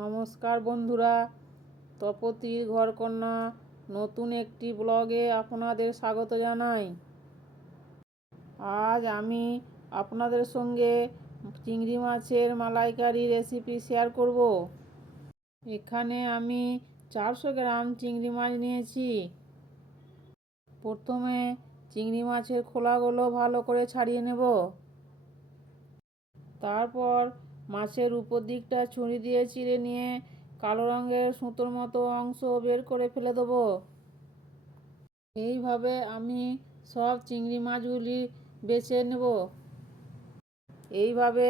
নমস্কার বন্ধুরা, তপতির ঘরকন্যা নতুন একটি ব্লগে আপনাদের স্বাগত জানাই। আজ আমি আপনাদের সঙ্গে চিংড়ি মাছের মালাইকারি রেসিপি শেয়ার করব। এখানে আমি 400 গ্রাম চিংড়ি মাছ নিয়েছি। প্রথমে চিংড়ি মাছের খোলাগুলো ভালো করে ছাড়িয়ে নেব। তারপর মাছের উপর দিকটা ছুরি দিয়ে চিড়ে নিয়ে কালো রঙের সুতোর মতো অংশ বের করে ফেলে দেবো। এইভাবে আমি সব চিংড়ি মাছগুলি বেছে নেব। এইভাবে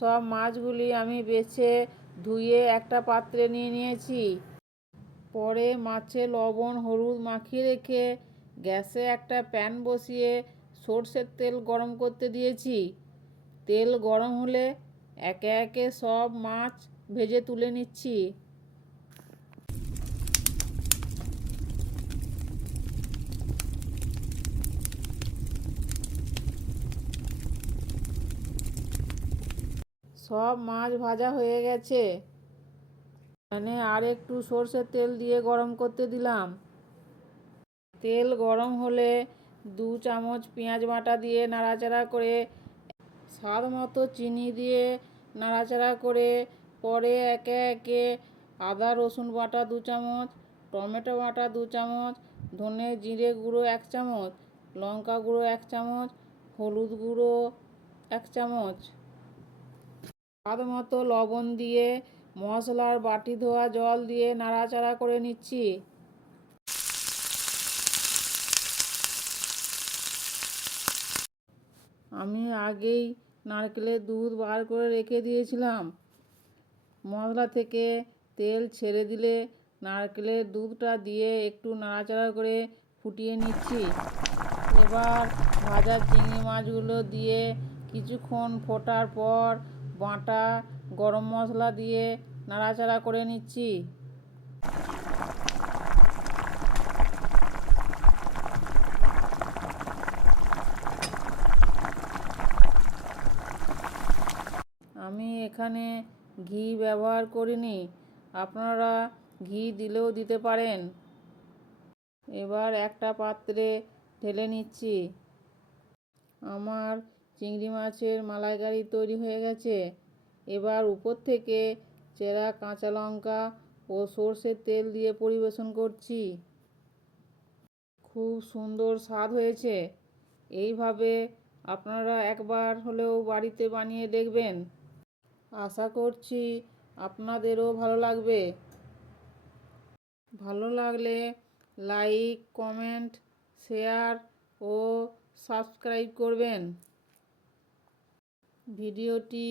সব মাছগুলি আমি বেছে ধুয়ে একটা পাত্রে নিয়ে নিয়েছি। পরে মাছে লবণ হলুদ মাখিয়ে রেখে গ্যাসে একটা প্যান বসিয়ে সরষের তেল গরম করতে দিয়েছি। তেল গরম হলে একে একে সব মাছ ভেজে তুলে নিচ্ছি। সব মাছ ভাজা হয়ে গেছে। এখানে আর একটু সরষের তেল দিয়ে গরম করতে দিলাম। তেল গরম হলে 2 চামচ পেঁয়াজ বাটা দিয়ে নাড়াচাড়া করে স্বাদ মতো চিনি দিয়ে নাড়াচাড়া করে পরে একে একে আদা রসুন বাটা 2 চামচ, টমেটো বাটা 2 চামচ, ধনে জিরে গুঁড়ো 1 চামচ, লঙ্কা গুঁড়ো 1 চামচ, হলুদ গুঁড়ো 1 চামচ, স্বাদ মতো লবণ দিয়ে মশলার বাটি ধোয়া জল দিয়ে নাড়াচাড়া করে নিচ্ছি। আমি আগেই নারকেলের দুধ বার করে রেখে দিয়েছিলাম। মশলা থেকে তেল ছেড়ে দিলে নারকেলের দুধটা দিয়ে একটু নাড়াচাড়া করে ফুটিয়ে নিচ্ছি। এবার ভাজা চিংড়ি মাছগুলো দিয়ে কিছুক্ষণ ফোটার পর বাটা গরম মশলা দিয়ে নাড়াচাড়া করে নিচ্ছি। আমি এখানে ঘি ব্যবহার করিনি, আপনারা ঘি দিলেও দিতে পারেন। এবার একটা পাত্রে ঢেলে নিচ্ছি। আমার চিংড়ি মাছের মালাইকারি তৈরি হয়ে গেছে। এবার উপর থেকে চেরা কাঁচা লঙ্কা ও সরষের তেল দিয়ে পরিবেশন করছি। খুব সুন্দর স্বাদ হয়েছে। এইভাবে আপনারা একবার হলেও বাড়িতে বানিয়ে দেখবেন। আশা করছি আপনাদেরও ভালো লাগবে। ভালো লাগলে লাইক, কমেন্ট, শেয়ার ও সাবস্ক্রাইব করবেন। ভিডিওটি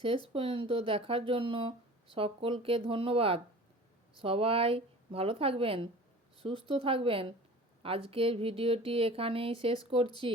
শেষ পর্যন্ত দেখার জন্য সকলকে ধন্যবাদ। সবাই ভালো থাকবেন, সুস্থ থাকবেন। আজকের ভিডিওটি এখানেই শেষ করছি।